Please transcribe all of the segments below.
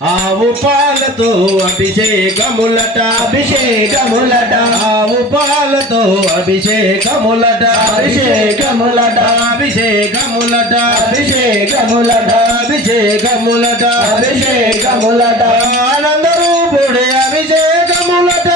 ఆవు పాలతో అభిషేకములట అభిషేకములట ఆవు పాలతో అభిషేకములట అభిషేకములట అభిషేకములట అభిషేకములట అభిషేకములట అభిషేకములట ఆనందరూపుడే అభిషేకములట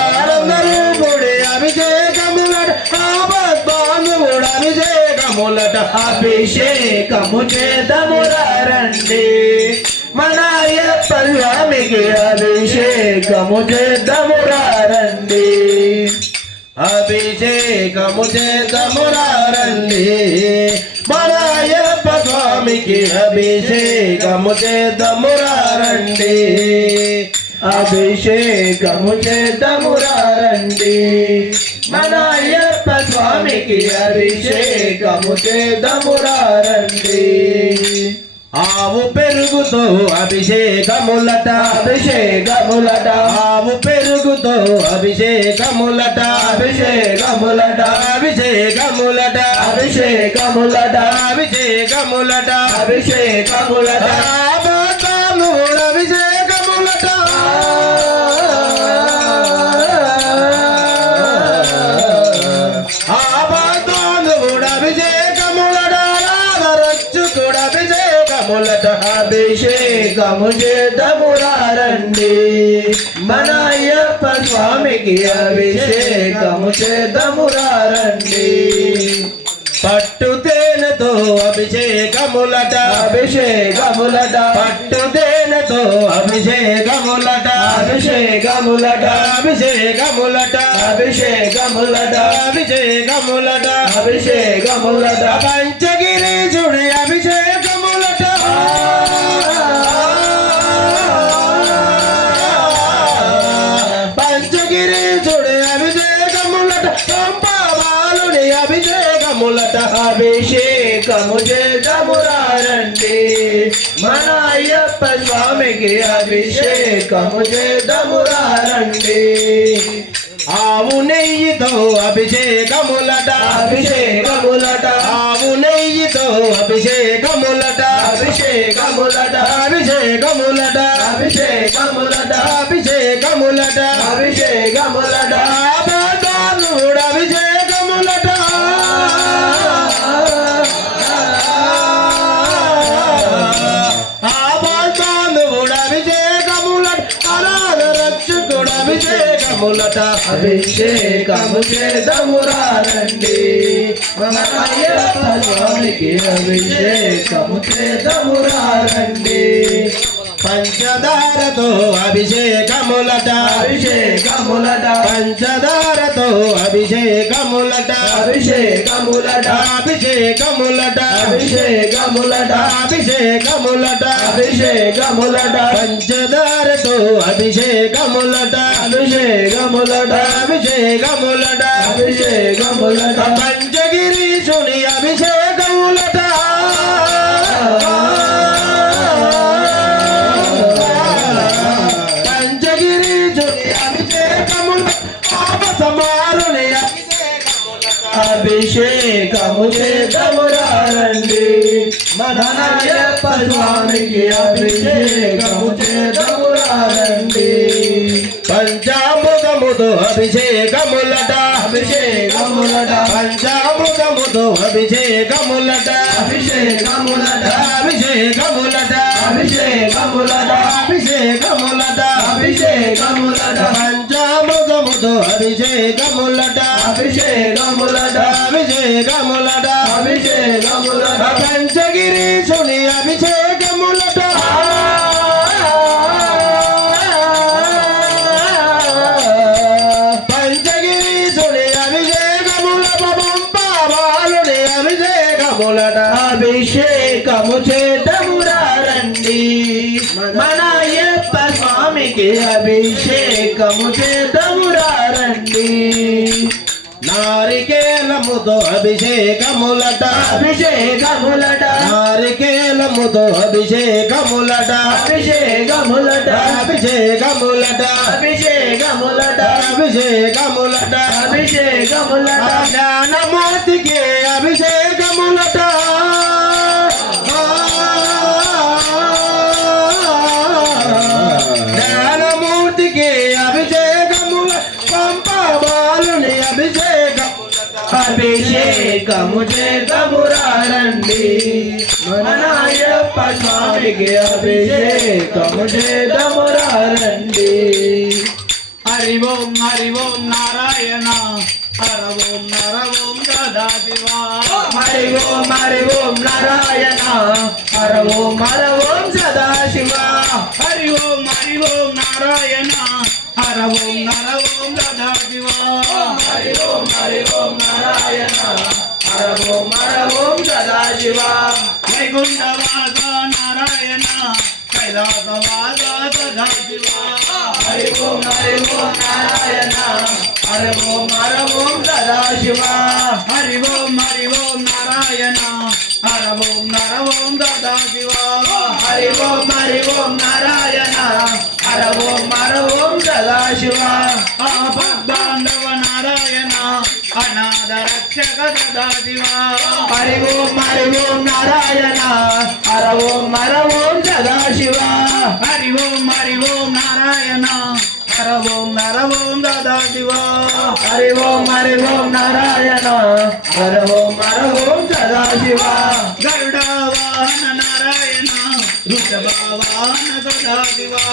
ఆనందరూపుడే అభిషేకములట ఆపద్బాంధవుడు అభిషేకములట అభిషేకము చేద్దామురా రండి మన అయ్యప్ప స్వామికి అభిషేకము చేద్దామురా రండి అభిషేకము చేద్దామురా రండి మన అయ్యప్ప స్వామికి అభిషేకము చేద్దామురా రండి అభిషేకము చేద్దామురా రండి మన అయ్యప్ప స్వామికి అభిషేకము చేద్దామురా రండి ఆవు పెరుగుతో అభిషేకములట అభిషేకములట ఆవు పెరుగుతో అభిషేకములట అభిషేకములట అభిషేకములట అభిషేకములట అభిషేకములట అభిషేకములట అభిషేకములట అభిషేకము చేద్దామురా రండి మన అయ్యప్ప స్వామికి అభిషేకము చేద్దామురా రండి పట్టు తేనెతో అభిషేకములట అభిషేకములట పట్టు తేనెతో అభిషేకములట అభిషేకములట అభిషేకములట అభిషేకములట అభిషేకములట అభిషేకములట పంచగిరీశుడి అభిషేకములట పంచగిరీశుడి అభిషేకములట పంపవాలుని అభిషేకములట అభిషేకము చేద్దామురా రండి మన అయ్యప్ప స్వామికి అభిషేకము చేద్దామురా రండి ఆవు నెయ్యితో అభిషేకములట అభిషేకములట ఆవు నెయ్యితో అభిషేకములట అభిషేకములట అభిషేకములట అభిషేకములట అభిషేకములట అభిషేకములట అభిషేకములట ఆబాంధవుడు అభిషేకములట అనాథ రక్షకుడు అభిషేకములట అభిషేకము చేద్దామురా రండి మన అయ్యప్ప స్వామికి అభిషేకము చేద్దామురా రండి పంచదారతో అభిషేకములట అభిషేకములట పంచదారతో అభిషేకములట అభిషేకములట అభిషేకములట అభిషేకములట అభిషేకములట అభిషేకములట పంచదారతో అభిషేకములట అభిషేకములట అభిషేకములట అభిషేకములట పంచగిరీశుని అభిషేకములట పంచగిరీశుని అభిషేకములట పాపసమారుని అభిషేకము చేద్దామురా రండి మన అయ్యప్ప స్వామికి అభిషేకము చేద్దామురా రండి పంచామృతముతో అభిషేకములట అభిషేకములట పంచామృతముతో అభిషేకములట అభిషేకములట అభిషేకములట అభిషేకములట అభిషేకములట అభిషేకములట పంచామృతముతో అభిషేకములట అభిషేకములట అభిషేకములట అభిషేకములట పంచగిరీశుని అభిషేకములట పంచగిరీశుని అభిషేకములట పంపవాలుని అభిషేకములట అభిషేకము చేద్దామురా రండి మన అయ్యప్ప స్వామికి అభిషేకము చేద్దామురా రండి నారికేలముతో అభిషేకములట అభిషేకములట నారికేలముతో అభిషేకములట అభిషేకములట అభిషేకములట అభిషేకములట అభిషేకములట అభిషేకములట జ్ఞానమూర్తికి అభిషేకములట అభిషేకము చేతమురా రండి మన అయ్యప్ప స్వామికి అభిషేకము చేతమురా రండి హరి ఓం నారాయణ హర ఓం సదాశివా హరి ఓం నారాయణ హర ఓం సదాశివ హరి ఓం నారాయణ హర ఓం సదాశివా హరి ఓం నారాయణ హర ఓం సదాశివ వైకుంఠవాస నారాయణ కైలాసవాస సదాశివా హరి ఓం నారాయణ హర ఓం సదాశివ హరి ఓం నారాయణ హర ఓం సదాశివా హరి ఓం నారాయణ హర ఓం సదాశివ ఆపద్బాంధవ నారాయణ అనాథ రక్షక సదాశివా హరి ఓం నారాయణ హర ఓం సదాశివ హరి ఓం నారాయణ హర ఓం సదాశివా హరి ఓం నారాయణ హర ఓం సదాశివ గరుడ వాహన నారాయణ వృషభ వాహన సదాశివా